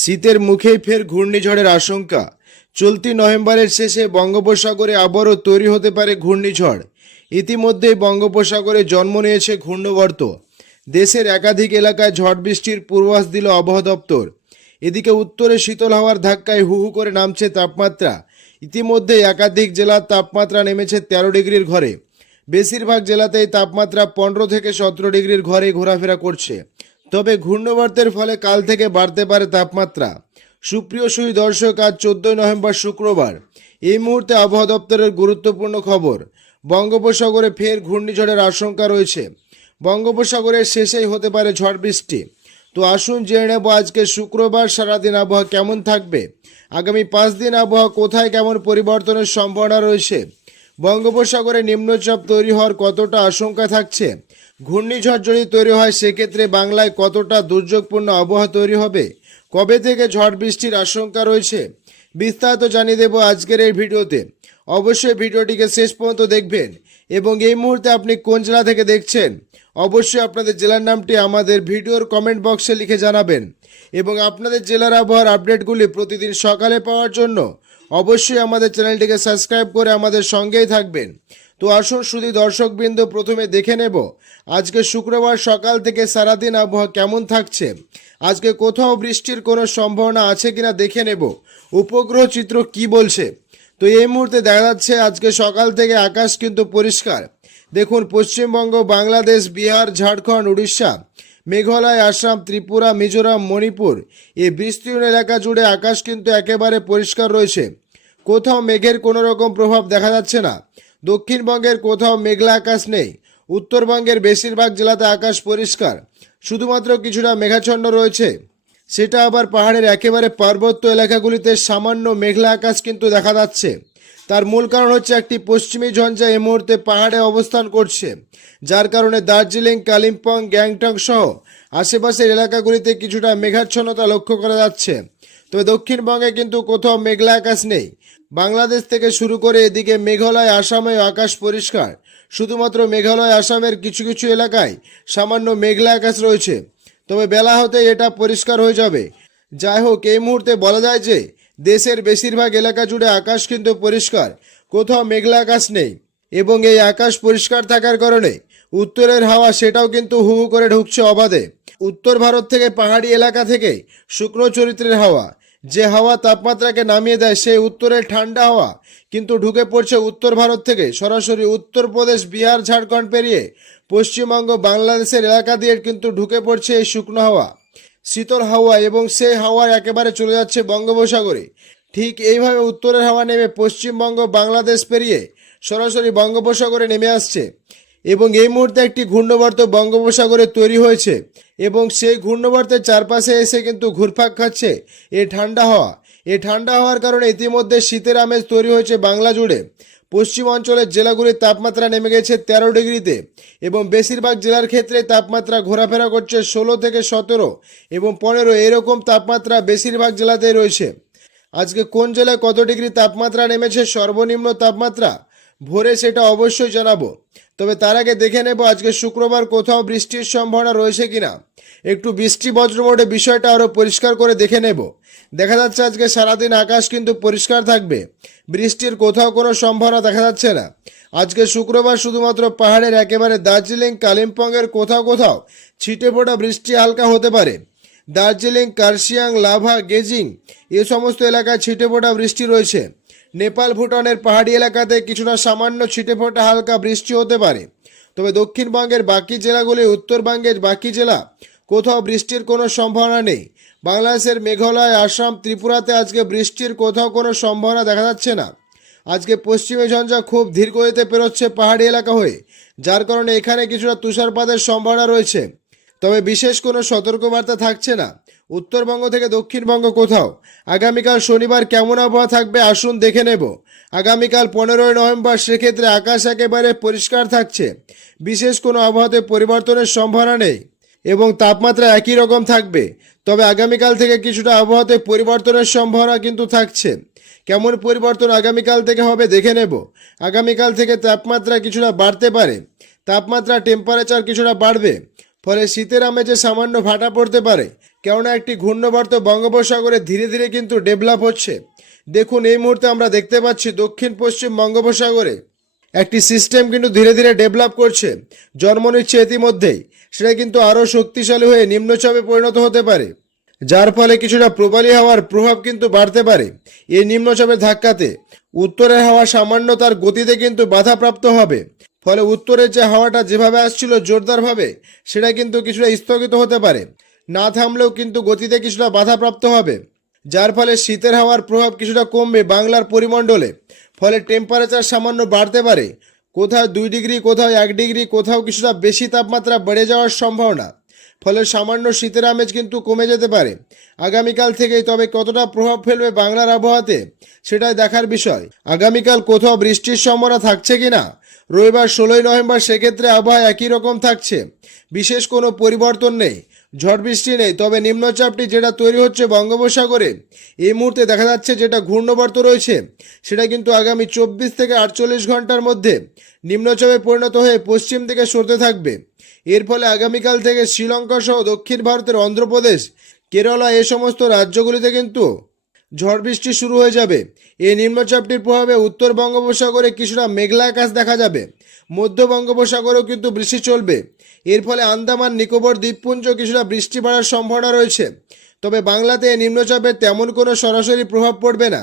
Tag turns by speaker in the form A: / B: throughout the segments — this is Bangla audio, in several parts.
A: শীতের মুখেই ফের ঘূর্ণিঝড়ের আশঙ্কা। চলতি নভেম্বরের শেষে বঙ্গোপসাগরে আবারও তৈরি হতে পারে ঘূর্ণিঝড়। ইতিমধ্যেই বঙ্গোপসাগরে জন্ম নিয়েছে ঘূর্ণবর্ত। দেশের একাধিক এলাকায় ঝড় বৃষ্টির পূর্বাস দিল আবহাওয়া দপ্তর। এদিকে উত্তরে শীতল হওয়ার ধাক্কায় হু হু করে নামছে তাপমাত্রা। ইতিমধ্যে একাধিক জেলার তাপমাত্রা নেমেছে তেরো ডিগ্রির ঘরে। বেশিরভাগ জেলাতেই তাপমাত্রা পনেরো থেকে সতেরো ডিগ্রির ঘরে ঘোরাফেরা করছে। তবে ঘূর্ণবর্তের ফলে কাল থেকে বাড়তে পারে তাপমাত্রা। সুপ্রিয় সুই দর্শক, আজ চোদ্দই নভেম্বর শুক্রবার। এই মুহূর্তে আবহাওয়া দপ্তরের গুরুত্বপূর্ণ খবর, বঙ্গোপসাগরে ফের ঘূর্ণিঝড়ের আশঙ্কা রয়েছে। বঙ্গোপসাগরের শেষেই হতে পারে ঝড় বৃষ্টি। তো আসুন জেনে নেব আজকে শুক্রবার সারাদিন আবহাওয়া কেমন থাকবে। আগামী পাঁচ দিন আবহাওয়া কোথায় কেমন পরিবর্তনের সম্ভাবনা রয়েছে? বঙ্গোপসাগরে নিম্নচাপ তৈরি হওয়ার কতটা আশঙ্কা থাকছে? ঘূর্ণিঝড় যদি তৈরি হয়, সেক্ষেত্রে বাংলায় কতটা দুর্যোগপূর্ণ আবহাওয়া তৈরি হবে? কবে থেকে ঝড় বৃষ্টির আশঙ্কা রয়েছে? বিস্তারিত জানিয়ে দেব আজকের এই ভিডিওতে। অবশ্যই ভিডিওটিকে শেষ পর্যন্ত দেখবেন এবং এই মুহূর্তে আপনি কোন জেলা থেকে দেখছেন, অবশ্যই আপনাদের জেলার নামটি আমাদের ভিডিওর কমেন্ট বক্সে লিখে জানাবেন এবং আপনাদের জেলার আবহাওয়ার আপডেটগুলি প্রতিদিন সকালে পাওয়ার জন্য অবশ্যই আমাদের চ্যানেলটিকে সাবস্ক্রাইব করে আমাদের সঙ্গেই থাকবেন। তো আসুন শুধু দর্শকবৃন্দ প্রথমে দেখে নেব। আজকে শুক্রবার সকাল থেকে সারাদিন আবহাওয়া কেমন থাকছে? আজকে কোথাও বৃষ্টির কোনো সম্ভাবনা আছে কিনা দেখে নেব। উপগ্রহ চিত্র কি বলছে? তো এই মুহূর্তে দেখা যাচ্ছে আজকে সকাল থেকে আকাশ কিন্তু পরিষ্কার। দেখুন, পশ্চিমবঙ্গ, বাংলাদেশ, বিহার, ঝাড়খণ্ড, উড়িষ্যা, মেঘালয়, আসাম, ত্রিপুরা, মিজোরাম, মণিপুর, এই বিস্তীর্ণ এলাকা জুড়ে আকাশ কিন্তু একেবারে পরিষ্কার রয়েছে। কোথাও মেঘের কোনো রকম প্রভাব দেখা যাচ্ছে না। দক্ষিণবঙ্গের কোথাও মেঘলা আকাশ নেই। উত্তরবঙ্গের বেশিরভাগ জেলাতে আকাশ পরিষ্কার। শুধুমাত্র কিছুটা মেঘাচ্ছন্ন রয়েছে। সেটা আবার পাহাড়ের একেবারে পার্বত্য এলাকাগুলিতে সামান্য মেঘলা আকাশ কিন্তু দেখা যাচ্ছে। তার মূল কারণ হচ্ছে একটি পশ্চিমী ঝঞ্ঝা এই মুহূর্তে পাহাড়ে অবস্থান করছে। যার কারণে দার্জিলিং, কালিম্পং, গ্যাংটং সহ আশেপাশের এলাকাগুলিতে কিছুটা মেঘাচ্ছন্নতা লক্ষ্য করা যাচ্ছে। তবে দক্ষিণবঙ্গে কিন্তু কোথাও মেঘলা আকাশ নেই। বাংলাদেশ থেকে শুরু করে এদিকে মেঘালয়, আসামে আকাশ পরিষ্কার। শুধুমাত্র মেঘালয়, আসামের কিছু কিছু এলাকায় সামান্য মেঘলা আকাশ রয়েছে। তবে বেলা হতে এটা পরিষ্কার হয়ে যাবে। যাই হোক, এই মুহূর্তে বলা যায় যে দেশের বেশিরভাগ এলাকা জুড়ে আকাশ কিন্তু পরিষ্কার। কোথাও মেঘলা আকাশ নেই এবং এই আকাশ পরিষ্কার থাকার কারণে উত্তরের হাওয়া সেটাও কিন্তু হু করে ঢুকছে অবাধে। উত্তর ভারত থেকে পাহাড়ি এলাকা থেকে শুকনো চরিত্রের হাওয়া যে হাওয়া তাপমাত্রাকে নামিয়ে দেয়, সেই উত্তরের ঠান্ডা হাওয়া। কিন্তু ঢুকে পড়ছে উত্তর ভারত থেকে। সরাসরি উত্তরপ্রদেশ বিহার, ঝাড়খণ্ড পেরিয়ে পশ্চিমবঙ্গ, বাংলাদেশের এলাকা দিয়ে কিন্তু ঢুকে পড়ছে এই শুকনো হাওয়া। শীতল হাওয়া এবং সেই হাওয়া একেবারে চলে যাচ্ছে বঙ্গোপসাগরে। ঠিক এইভাবে উত্তরের হাওয়া নেমে পশ্চিমবঙ্গ, বাংলাদেশ পেরিয়ে সরাসরি বঙ্গোপসাগরে নেমে আসছে। এবং এই মুহূর্তে একটি ঘূর্ণবর্ত বঙ্গোপসাগরে তৈরি হয়েছে এবং সেই ঘূর্ণবর্তের চারপাশে এসে কিন্তু ঘুরফাক খাচ্ছে। এই ঠান্ডা হাওয়া। এই ঠান্ডা হওয়ার কারণে ইতিমধ্যে শীতের আমেজ তৈরি হয়েছে বাংলা জুড়ে। পশ্চিম অঞ্চলের জেলাগুলির তাপমাত্রা নেমে গেছে তেরো ডিগ্রিতে এবং বেশিরভাগ জেলার ক্ষেত্রে তাপমাত্রা ঘোরাফেরা করছে ষোলো থেকে সতেরো এবং পনেরো এরকম তাপমাত্রা বেশিরভাগ জেলাতেই রয়েছে। আজকে কোন জেলায় কত ডিগ্রি তাপমাত্রা নেমেছে সর্বনিম্ন তাপমাত্রা? ভোরে সেটা অবশ্যই জানাব। তবে তার আগে দেখে নেব আজকে শুক্রবার কোথাও বৃষ্টির সম্ভাবনা রয়েছে কিনা। একটু বৃষ্টি বজ্রমোটে বিষয়টা আরও পরিষ্কার করে দেখে নেব। দেখা যাচ্ছে আজকে সারাদিন আকাশ কিন্তু পরিষ্কার থাকবে। বৃষ্টির কোথাও কোনো সম্ভাবনা দেখা যাচ্ছে না। আজকে শুক্রবার শুধুমাত্র পাহাড়ের একেবারে দার্জিলিং, কালিম্পংয়ের কোথাও কোথাও ছিটে ফোটা বৃষ্টি হালকা হতে পারে। দার্জিলিং, কার্শিয়াং, লাভা, গেজিং এ সমস্ত এলাকায় ছিটে ফোটা বৃষ্টি রয়েছে। নেপাল ভুটানের পাহাড়ি এলাকাতে কিছুটা সামান্য ছিটে ফোটা হালকা বৃষ্টি হতে পারে। তবে দক্ষিণবঙ্গের বাকি জেলাগুলি, উত্তরবঙ্গের বাকি জেলা, কোথাও বৃষ্টির কোনো সম্ভাবনা নেই। বাংলাদেশের মেঘালয়, আসাম, ত্রিপুরাতে আজকে বৃষ্টির কোথাও কোনো সম্ভাবনা দেখা যাচ্ছে না। আজকে পশ্চিমে ঝঞ্ঝা খুব ধীর গতিতে পেরোচ্ছে পাহাড়ি এলাকা হয়ে, যার কারণে এখানে কিছুটা তুষারপাতের সম্ভাবনা রয়েছে। তবে বিশেষ কোনো সতর্কবার্তা থাকছে না। উত্তরবঙ্গ থেকে দক্ষিণবঙ্গ কোথাও? আগামীকাল শনিবার কেমন আবহাওয়া থাকবে? আসুন দেখে নেব। আগামীকাল পনেরোই নভেম্বর সেক্ষেত্রে আকাশ একেবারে পরিষ্কার থাকছে। বিশেষ কোনো আবহাওয়াতে পরিবর্তনের সম্ভাবনা নেই এবং তাপমাত্রা একই রকম থাকবে। তবে আগামীকাল থেকে কিছুটা আবহাওয়াতে পরিবর্তনের সম্ভাবনা কিন্তু থাকছে। কেমন পরিবর্তন আগামীকাল থেকে হবে দেখে নেব। আগামীকাল থেকে তাপমাত্রা কিছুটা বাড়তে পারে। তাপমাত্রা টেম্পারেচার কিছুটা বাড়বে। ফলে শীতের আমেজে সামান্য ভাটা পড়তে পারে। কেননা একটি ঘূর্ণবর্ত বঙ্গোপসাগরে ধীরে ধীরে কিন্তু ডেভেলপ হচ্ছে। দেখুন, এই মুহূর্তে আমরা দেখতে পাচ্ছি দক্ষিণ পশ্চিম বঙ্গোপসাগরে একটি সিস্টেম কিন্তু ধীরে ধীরে ডেভেলপ করছে। জন্ম নিচ্ছে ইতিমধ্যেই। সেটা কিন্তু আরও শক্তিশালী হয়ে নিম্নচাপে পরিণত হতে পারে। যার ফলে কিছুটা প্রবালী হাওয়ার প্রভাব কিন্তু বাড়তে পারে এই নিম্নচাপের ধাক্কাতে। উত্তরের হাওয়া সামান্য তার গতিতে কিন্তু বাধাপ্রাপ্ত হবে। ফলে উত্তরের যে হাওয়াটা যেভাবে আসছিল জোরদারভাবে, সেটা কিন্তু কিছুটা স্থগিত হতে পারে। না থামলেও কিন্তু গতিতে কিছুটা বাধাপ্রাপ্ত হবে। যার ফলে শীতের হাওয়ার প্রভাব কিছুটা কমবে বাংলার পরিমণ্ডলে। ফলে টেম্পারেচার সামান্য বাড়তে পারে। কোথাও দুই ডিগ্রি, কোথাও এক ডিগ্রি, কোথাও কিছুটা বেশি তাপমাত্রা বেড়ে যাওয়ার সম্ভাবনা। ফলে সামান্য শীতের আমেজ কিন্তু কমে যেতে পারে। আগামীকাল থেকেই তবে কতটা প্রভাব ফেলবে বাংলার আবহাওয়াতে, সেটাই দেখার বিষয়। আগামীকাল কোথাও বৃষ্টির সম্ভাবনা থাকছে কি না রবিবার ষোলোই নভেম্বর সেক্ষেত্রে আবহাওয়া একই রকম থাকছে। বিশেষ কোনো পরিবর্তন নেই। ঝড় বৃষ্টি নেই, তবে নিম্নচাপটি যেটা তৈরি হচ্ছে বঙ্গোপসাগরে, এই মুহূর্তে দেখা যাচ্ছে যেটা ঘূর্ণবর্ত রয়েছে, সেটা কিন্তু আগামী চব্বিশ থেকে আটচল্লিশ ঘণ্টার মধ্যে নিম্নচাপে পরিণত হয়ে পশ্চিম দিকে সরতে থাকবে। এর ফলে আগামীকাল থেকে শ্রীলঙ্কা সহ দক্ষিণ ভারতের অন্ধ্রপ্রদেশ, কেরালা, এ সমস্ত রাজ্যগুলিতে কিন্তু ঝড় বৃষ্টি শুরু হয়ে যাবে। এই নিম্নচাপটির প্রভাবে উত্তর বঙ্গোপসাগরে কিছুটা মেঘলা আকাশ দেখা যাবে। মধ্য বঙ্গোপসাগরেও কিন্তু বৃষ্টি চলবে। এর ফলে আন্দামান, নিকোবর দ্বীপপুঞ্জ কিছুটা বৃষ্টি বাড়ার সম্ভাবনা রয়েছে। তবে বাংলাতে এই নিম্নচাপের তেমন কোনো সরাসরি প্রভাব পড়বে না।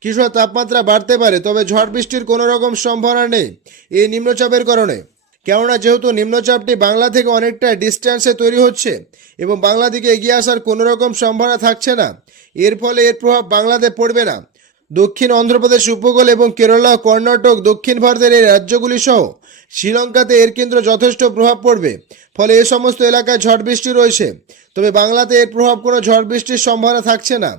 A: কিছুটা তাপমাত্রা বাড়তে পারে, তবে ঝড় বৃষ্টির কোনো রকম সম্ভাবনা নেই এই নিম্নচাপের কারণে। কেননা যেহেতু নিম্নচাপটি বাংলা থেকে অনেকটা ডিস্ট্যান্সে তৈরি হচ্ছে এবং বাংলা দিকে এগিয়ে আসার কোনো রকম সম্ভাবনা থাকছে না, এর ফলে এর প্রভাব বাংলাতে পড়বে না। দক্ষিণ অন্ধ্রপ্রদেশ, উপকূল এবং কেরালা, কর্ণাটক, দক্ষিণ ভারতের এই রাজ্যগুলি সহ শ্রীলঙ্কাতে এর কেন্দ্র যথেষ্ট প্রভাব পড়বে, ফলে এ সমস্ত এলাকায় ঝড় বৃষ্টি রয়েছে। তবে বাংলাতে এর প্রভাব কোনো ঝড় বৃষ্টির সম্ভাবনা থাকছে না,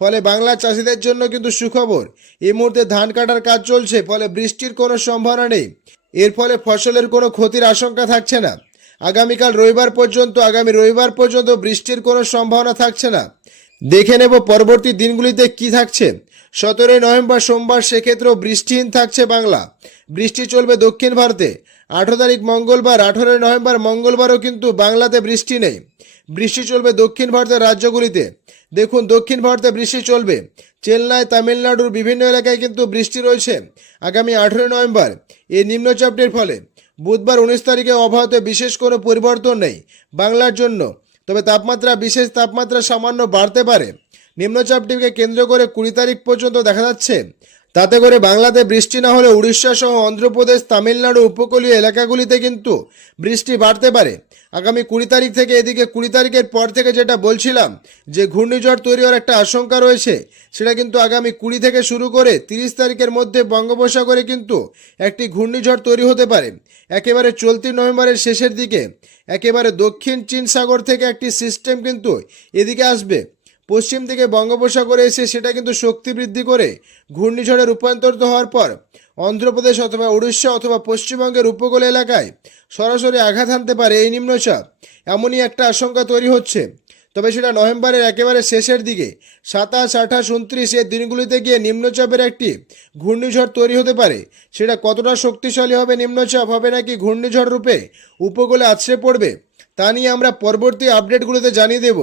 A: ফলে বাংলার চাষিদের জন্য কিন্তু সুখবর, এই মুহূর্তে ধান কাটার কাজ চলছে, ফলে বৃষ্টির কোনো সম্ভাবনা নেই। এর ফলে ফসলের কোনো ক্ষতির আশঙ্কা থাকছে না। আগামীকাল রবিবার পর্যন্ত, আগামী রবিবার পর্যন্ত বৃষ্টির কোনো সম্ভাবনা থাকছে না। দেখে নেব পরবর্তী দিনগুলিতে কি থাকছে। সতেরোই নভেম্বর সোমবার সেক্ষেত্রেও বৃষ্টিহীন থাকছে বাংলা। বৃষ্টি চলবে দক্ষিণ ভারতে। আঠেরো তারিখ মঙ্গলবার, আঠেরোই নভেম্বর মঙ্গলবারও কিন্তু বাংলাতে বৃষ্টি নেই। বৃষ্টি চলবে দক্ষিণ ভারতের রাজ্যগুলিতে। দেখুন, দক্ষিণ ভারতে বৃষ্টি চলবে। চেন্নাই, তামিলনাড়ুর বিভিন্ন এলাকায় কিন্তু বৃষ্টি রয়েছে। আগামী আঠেরোই নভেম্বর এই নিম্নচাপটির ফলে বুধবার উনিশ তারিখে আবহাওয়াতে বিশেষ কোনো পরিবর্তন নেই বাংলার জন্য। তবে তাপমাত্রা, বিশেষ তাপমাত্রা সামান্য বাড়তে পারে। নিম্নচাপটিকে কেন্দ্র করে কুড়ি তারিখ পর্যন্ত দেখা যাচ্ছে। তাতে করে বাংলাতে বৃষ্টি না হলে উড়িষ্যা সহ অন্ধ্রপ্রদেশ, তামিলনাড়ু উপকূলীয় এলাকাগুলিতে কিন্তু বৃষ্টি বাড়তে পারে। আগামী কুড়ি তারিখ থেকে এদিকে, কুড়ি তারিখের পর থেকে যেটা বলছিলাম, যে ঘূর্ণিঝড় তৈরি হওয়ার একটা আশঙ্কা রয়েছে, সেটা কিন্তু আগামী কুড়ি থেকে শুরু করে তিরিশ তারিখের মধ্যে বঙ্গোপসাগরে কিন্তু একটি ঘূর্ণিঝড় তৈরি হতে পারে। একেবারে চলতি নভেম্বরের শেষের দিকে, একেবারে দক্ষিণ চীন সাগর থেকে একটি সিস্টেম কিন্তু এদিকে আসবে। পশ্চিম দিকে বঙ্গোপসাগরে এসে সেটা কিন্তু শক্তি বৃদ্ধি করে ঘূর্ণিঝড়ে রূপান্তরিত হওয়ার পর অন্ধ্রপ্রদেশ অথবা উড়িষ্যা অথবা পশ্চিমবঙ্গের উপকূল এলাকায় সরাসরি আঘাত হানতে পারে এই নিম্নচাপ। এমনই একটা আশঙ্কা তৈরি হচ্ছে। তবে সেটা নভেম্বরের একেবারে শেষের দিকে, সাতাশ, আঠাশ, উনত্রিশ এর দিনগুলিতে গিয়ে নিম্নচাপের একটি ঘূর্ণিঝড় তৈরি হতে পারে। সেটা কতটা শক্তিশালী হবে, নিম্নচাপ হবে নাকি ঘূর্ণিঝড় রূপে উপকূলে আছড়ে পড়বে, তা নিয়ে আমরা পরবর্তী আপডেটগুলোতে জানিয়ে দেব।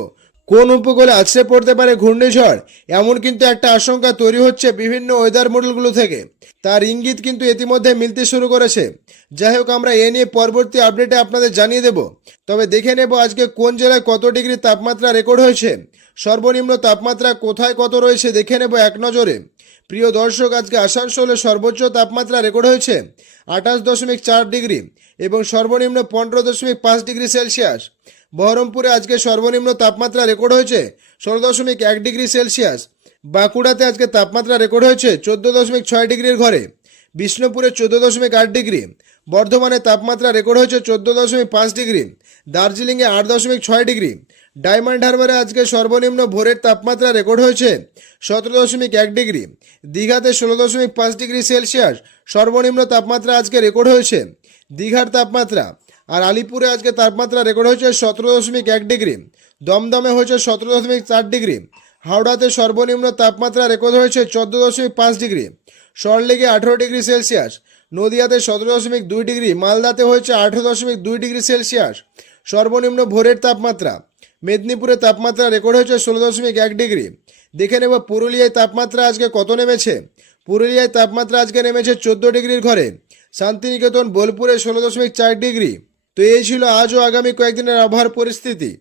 A: কোন উপকূলে আছড়ে পড়তে পারে ঘূর্ণিঝড়? এমন কিন্তু একটা আশঙ্কা তৈরি হচ্ছে বিভিন্ন ওয়েদার মডেলগুলো থেকে। তার ইঙ্গিত কিন্তু ইতিমধ্যে মিলতে শুরু করেছে। যাই হোক, আমরা এ নিয়ে পরবর্তী আপডেটে আপনাদের জানিয়ে দেব। তবে দেখে নেব আজকে কোন জেলায় কত ডিগ্রি তাপমাত্রা রেকর্ড হয়েছে। সর্বনিম্ন তাপমাত্রা কোথায় কত রয়েছে দেখে নেব এক নজরে। প্রিয় দর্শক, আজকে আসানসোলে সর্বোচ্চ তাপমাত্রা রেকর্ড হয়েছে আঠাশ দশমিক চার ডিগ্রি এবং সর্বনিম্ন পনেরো দশমিক পাঁচ ডিগ্রি সেলসিয়াস। বহরমপুরে আজকে সর্বনিম্ন তাপমাত্রা রেকর্ড হয়েছে ষোলো দশমিক এক ডিগ্রি সেলসিয়াস। বাঁকুড়াতে আজকে তাপমাত্রা রেকর্ড হয়েছে চোদ্দ দশমিক ছয় ডিগ্রির ঘরে। বিষ্ণুপুরে চোদ্দ দশমিক আট ডিগ্রি। বর্ধমানে তাপমাত্রা রেকর্ড হয়েছে চোদ্দ দশমিক পাঁচ ডিগ্রি। দার্জিলিংয়ে আট দশমিক ছয় ডিগ্রি। ডায়মন্ড হারবারে আজকে সর্বনিম্ন ভোরের তাপমাত্রা রেকর্ড হয়েছে সতেরো দশমিক এক ডিগ্রি। দীঘাতে ষোলো দশমিক পাঁচ ডিগ্রি সেলসিয়াস সর্বনিম্ন তাপমাত্রা আজকে রেকর্ড হয়েছে। দীঘার তাপমাত্রা আর আলিপুরে আজকে তাপমাত্রা রেকর্ড হয়েছে সতেরো দশমিক এক ডিগ্রি, দমদমে হয়েছে সতেরো দশমিক চার ডিগ্রি, হাওড়াতে সর্বনিম্ন তাপমাত্রা রেকর্ড হয়েছে চোদ্দ দশমিক পাঁচ ডিগ্রি সল্টলেকে আঠেরো ডিগ্রি সেলসিয়াস, নদিয়াতে সতেরো দশমিক দুই ডিগ্রি, মালদাতে হয়েছে আঠেরো দশমিক দুই ডিগ্রি সেলসিয়াস, সর্বনিম্ন ভোরের তাপমাত্রা, মেদিনীপুরে তাপমাত্রা রেকর্ড হয়েছে ষোলো দশমিক এক ডিগ্রি, দেখে নেব পুরুলিয়ায় তাপমাত্রা আজকে কত নেমেছে, পুরুলিয়ায় তাপমাত্রা আজকে নেমেছে চোদ্দ ডিগ্রির ঘরে, শান্তিনিকেতন, বোলপুরে ষোলো দশমিক চার ডিগ্রি তো এই ছিল আজ ও আগামী কয়েকদিনের আবহাওয়ার পরিস্থিতি।